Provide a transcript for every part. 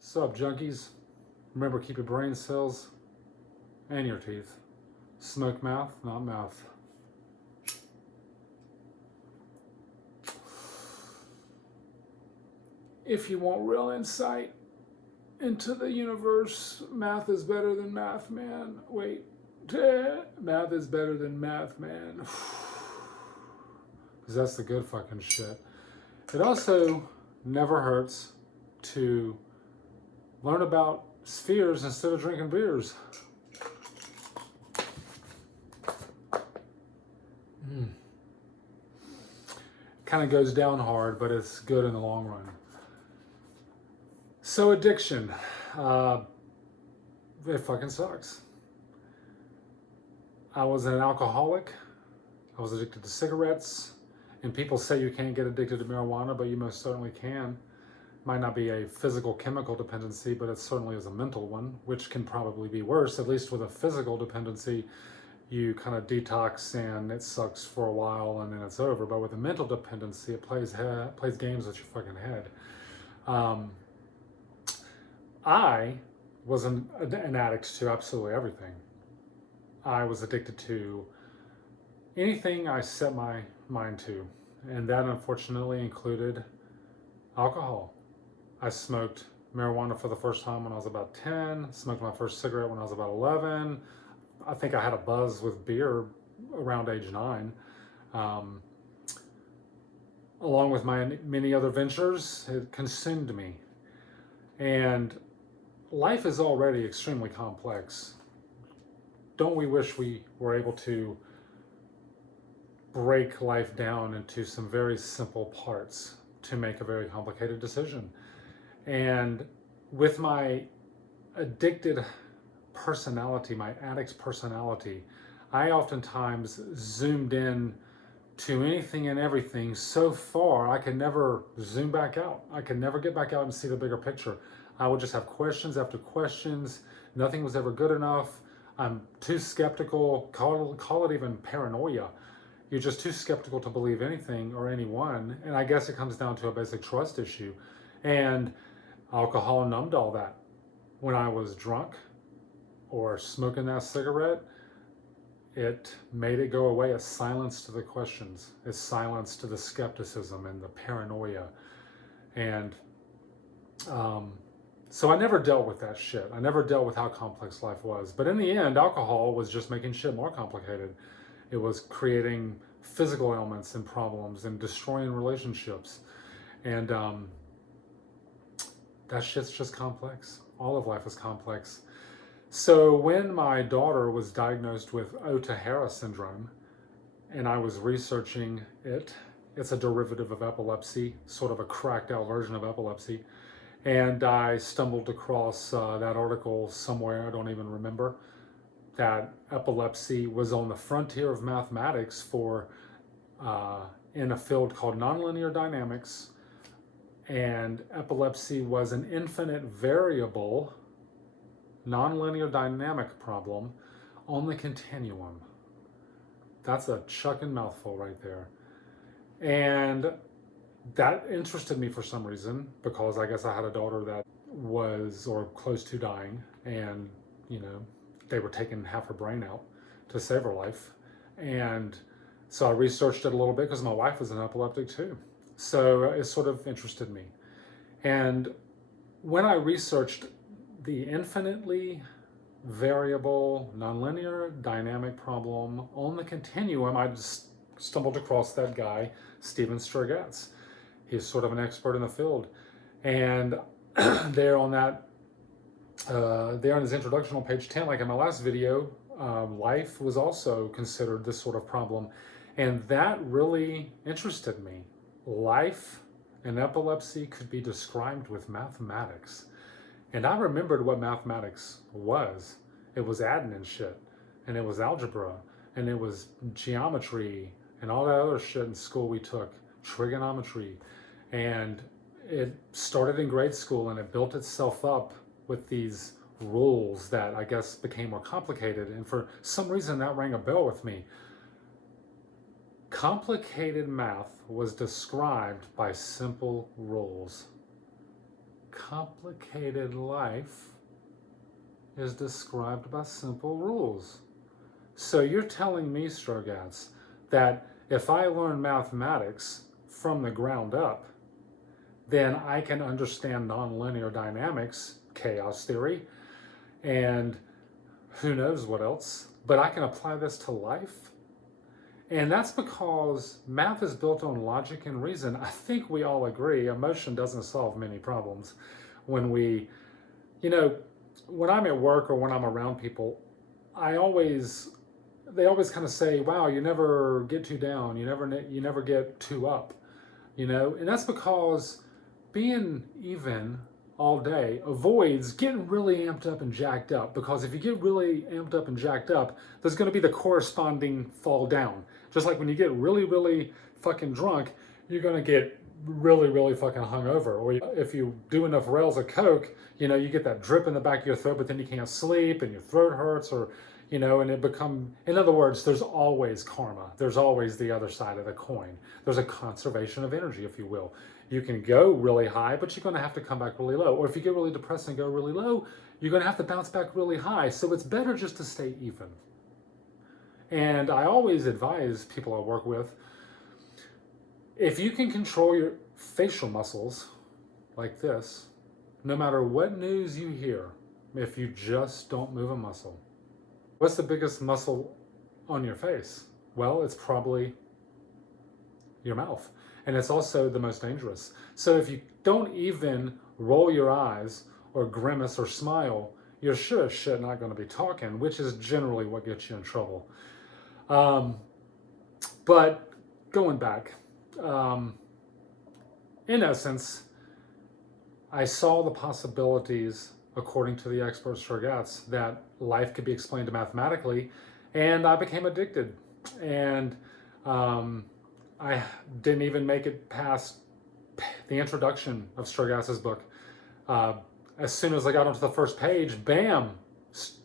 Sup, junkies? Remember, keep your brain cells and your teeth. Smoke mouth, not mouth. If you want real insight into the universe, math is better than math, man. Wait, math is better than math, man. Because that's the good fucking shit. It also never hurts to learn about spheres instead of drinking beers. Kind of goes down hard, but it's good in the long run. So addiction, it fucking sucks. I was an alcoholic. I was addicted to cigarettes. And people say you can't get addicted to marijuana, but you most certainly can. Might not be a physical chemical dependency, but it certainly is a mental one, which can probably be worse. At least with a physical dependency, you kind of detox and it sucks for a while and then it's over. But with a mental dependency, it plays games with your fucking head. I was an addict to absolutely everything. I was addicted to anything I set my mind to, and that unfortunately included alcohol. I smoked marijuana for the first time when I was about 10, smoked my first cigarette when I was about 11. I think I had a buzz with beer around age 9. Along with my many other ventures, it consumed me. And life is already extremely complex. Don't we wish we were able to break life down into some very simple parts to make a very complicated decision? And with my addicted personality, my addict's personality, I oftentimes zoomed in to anything and everything so far I could never zoom back out. I could never get back out and see the bigger picture. I would just have questions after questions. Nothing was ever good enough. I'm too skeptical, call it even paranoia. You're just too skeptical to believe anything or anyone. And I guess it comes down to a basic trust issue. And alcohol numbed all that. When I was drunk or smoking that cigarette, it made it go away. It silenced the questions. It silenced the skepticism and the paranoia. And so I never dealt with that shit. I never dealt with how complex life was. But in the end, alcohol was just making shit more complicated. It was creating physical ailments and problems and destroying relationships. And that shit's just complex. All of life is complex. So when my daughter was diagnosed with Ohtahara syndrome, and I was researching it, it's a derivative of epilepsy, sort of a cracked out version of epilepsy. And I stumbled across that article somewhere, I don't even remember, that epilepsy was on the frontier of mathematics in a field called nonlinear dynamics. And epilepsy was an infinite variable nonlinear dynamic problem on the continuum. That's a chucking mouthful right there. And that interested me for some reason, because I guess I had a daughter that was or close to dying, and they were taking half her brain out to save her life. And so I researched it a little bit because my wife was an epileptic too. So it sort of interested me. And when I researched the infinitely variable nonlinear dynamic problem on the continuum, I just stumbled across that guy, Stephen Sturgatz. He's sort of an expert in the field. And there on his introduction on page 10, like in my last video, life was also considered this sort of problem. And that really interested me. Life and epilepsy could be described with mathematics. And I remembered what mathematics was. It was adding and shit. And it was algebra. And it was geometry. And all that other shit in school we took. Trigonometry. And it started in grade school and it built itself up with these rules that I guess became more complicated. And for some reason that rang a bell with me. Complicated math was described by simple rules. complicated life is described by simple rules. So you're telling me, Strogatz, that if I learn mathematics from the ground up, then I can understand nonlinear dynamics, chaos theory, and who knows what else, but I can apply this to life? And that's because math is built on logic and reason. I think we all agree emotion doesn't solve many problems. When we, when I'm at work or when I'm around people, they always kind of say, wow, you never get too down, you never get too up, and that's because being even all day avoids getting really amped up and jacked up, because if you get really amped up and jacked up, there's going to be the corresponding fall down. Just like when you get really, really fucking drunk, you're going to get really, really fucking hungover. Or if you do enough rails of coke, you get that drip in the back of your throat, but then you can't sleep and your throat hurts, or and in other words, there's always karma. There's always the other side of the coin. There's a conservation of energy, if you will. You can go really high, but you're going to have to come back really low. Or if you get really depressed and go really low, you're going to have to bounce back really high. So it's better just to stay even. And I always advise people I work with, if you can control your facial muscles like this, no matter what news you hear, if you just don't move a muscle. What's the biggest muscle on your face? Well, it's probably your mouth. And it's also the most dangerous. So if you don't even roll your eyes or grimace or smile, you're sure as shit not going to be talking, which is generally what gets you in trouble. But going back, in essence, I saw the possibilities, according to the expert Strogatz, that life could be explained mathematically, and I became addicted. And I didn't even make it past the introduction of Strogatz's book. As soon as I got onto the first page, bam,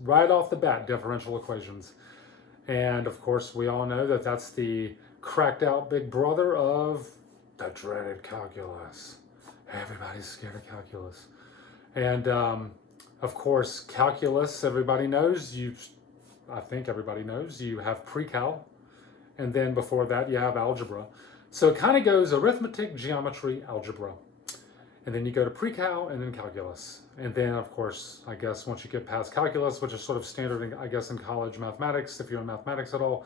right off the bat, differential equations. And of course, we all know that that's the cracked out big brother of the dreaded calculus. Everybody's scared of calculus. And of course, calculus, everybody knows, I think everybody knows, you have pre-cal, and then before that you have algebra. So it kind of goes arithmetic, geometry, algebra. And then you go to pre-cal and then calculus. And then, of course, I guess once you get past calculus, which is sort of standard, in college mathematics, if you're in mathematics at all,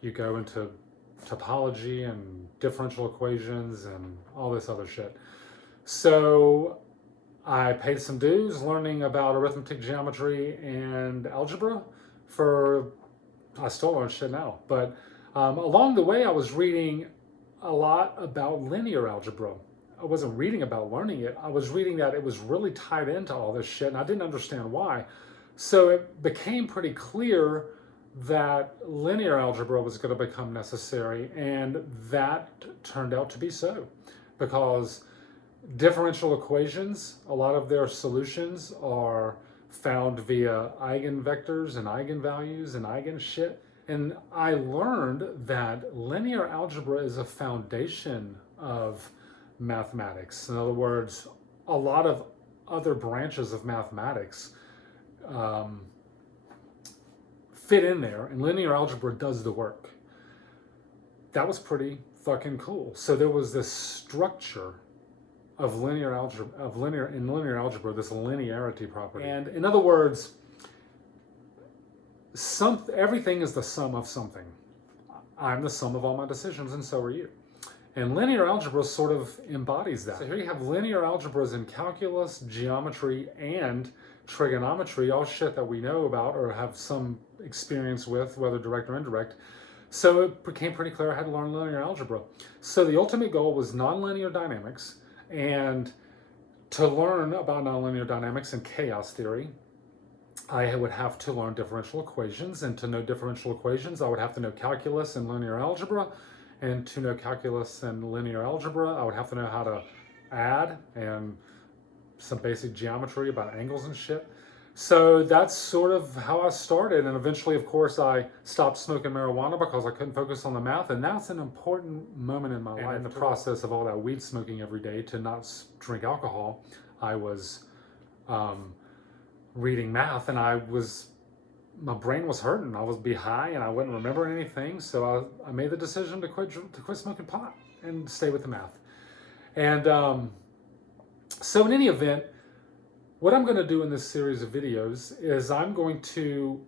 you go into topology and differential equations and all this other shit. So I paid some dues learning about arithmetic, geometry, and algebra I still learn shit now. But along the way, I was reading a lot about linear algebra. I wasn't reading about learning it. I was reading that it was really tied into all this shit, and I didn't understand why. So it became pretty clear that linear algebra was going to become necessary, and that turned out to be so, because differential equations, a lot of their solutions are found via eigenvectors and eigenvalues and eigenshit. And I learned that linear algebra is a foundation of mathematics. In other words, a lot of other branches of mathematics fit in there, and linear algebra does the work. That was pretty fucking cool. So there was this structure of linear algebra, this linearity property. And in other words, everything is the sum of something. I'm the sum of all my decisions, and so are you. And linear algebra sort of embodies that. So here you have linear algebras in calculus, geometry, and trigonometry, all shit that we know about or have some experience with, whether direct or indirect. So it became pretty clear I had to learn linear algebra. So the ultimate goal was nonlinear dynamics, and to learn about nonlinear dynamics and chaos theory, I would have to learn differential equations, and to know differential equations, I would have to know calculus and linear algebra, and to know calculus and linear algebra, I would have to know how to add and some basic geometry about angles and shit. So that's sort of how I started, and eventually, of course, I stopped smoking marijuana because I couldn't focus on the math, and that's an important moment in my life. In the process of all that weed smoking every day to not drink alcohol, I was reading math, and my brain was hurting. I was be high, and I wouldn't remember anything. So I made the decision to quit smoking pot and stay with the math. And so in any event, what I'm going to do in this series of videos is I'm going to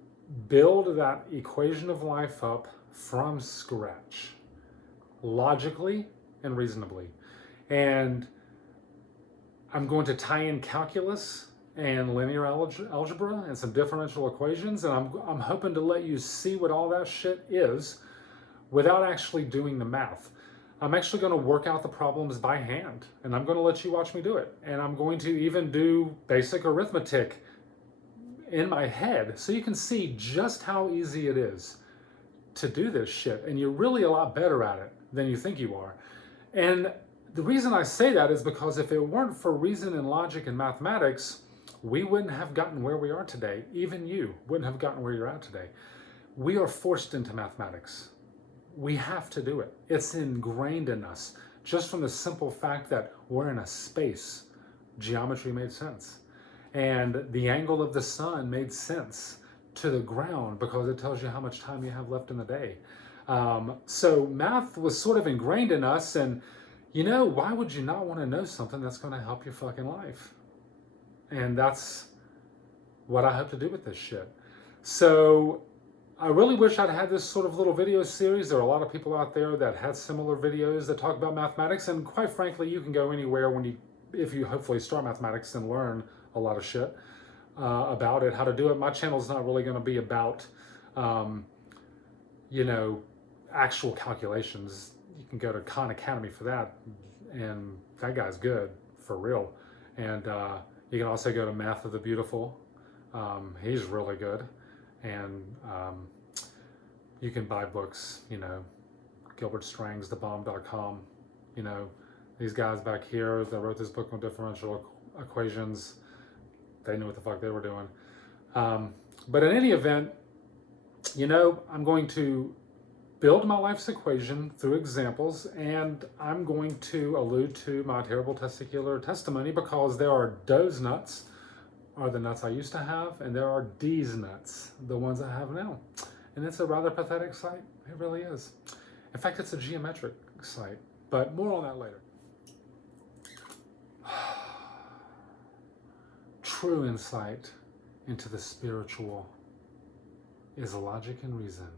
build that equation of life up from scratch, logically and reasonably. And I'm going to tie in calculus and linear algebra and some differential equations, and I'm hoping to let you see what all that shit is without actually doing the math. I'm actually going to work out the problems by hand, and I'm going to let you watch me do it. And I'm going to even do basic arithmetic in my head so you can see just how easy it is to do this shit. And you're really a lot better at it than you think you are. And the reason I say that is because if it weren't for reason and logic and mathematics, we wouldn't have gotten where we are today. Even you wouldn't have gotten where you're at today. We are forced into mathematics. We have to do it. It's ingrained in us. Just from the simple fact that we're in a space, geometry made sense. And the angle of the sun made sense to the ground because it tells you how much time you have left in the day. So math was sort of ingrained in us, and why would you not want to know something that's going to help your fucking life? And that's what I hope to do with this shit. So I really wish I'd had this sort of little video series. There are a lot of people out there that had similar videos that talk about mathematics, and quite frankly, you can go anywhere if you hopefully start mathematics and learn a lot of shit about it, how to do it. My channel's not really going to be about, actual calculations. You can go to Khan Academy for that, and that guy's good, for real. And you can also go to Math of the Beautiful. He's really good. And you can buy books, Gilbert Strang's TheBomb.com. These guys back here that wrote this book on differential equations, they knew what the fuck they were doing. But in any event, I'm going to build my life's equation through examples, and I'm going to allude to my terrible testicular testimony because there are those nuts are the nuts I used to have, and there are these nuts, the ones I have now. And it's a rather pathetic sight. It really is. In fact, it's a geometric sight, but more on that later. True insight into the spiritual is logic and reason.